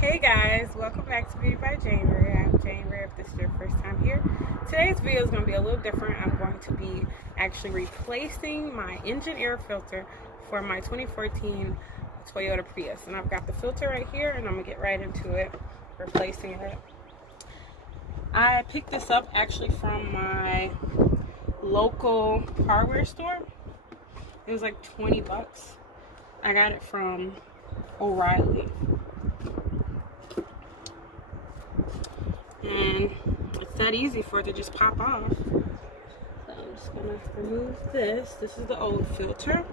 Hey guys, welcome back to Beauty by January. I'm January if this is your first time here. Today's video is going to be a little different. I'm going to be actually replacing my engine air filter for my 2014 Toyota Prius. And I've got the filter right here and I'm going to get right into it, replacing it. I picked this up actually from my local hardware store. It was like 20 bucks. I got it from O'Reilly. And it's that easy for it to just pop off. So I'm just gonna remove this. This is the old filter,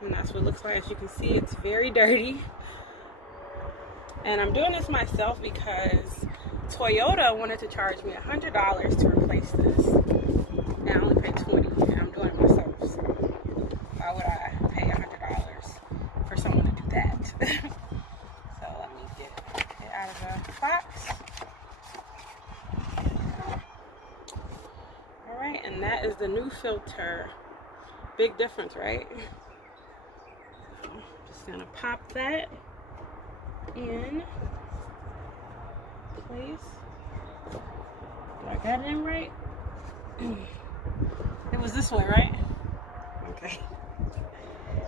and that's what it looks like. As you can see, it's very dirty. And I'm doing this myself because Toyota wanted to charge me $100 to replace this, and I only paid $20, and I'm doing it myself. So why would I pay $100 for someone to do that? So let me get it out of the box. Alright, and that is the new filter. Big difference, right? So just gonna pop that in place. Do I got it in right? It was this way, right? Okay.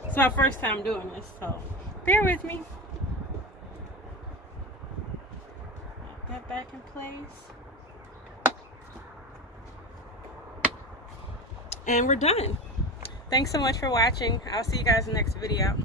It's my first time doing this, so bear with me. Put that back in place. And we're done. Thanks so much for watching. I'll see you guys in the next video.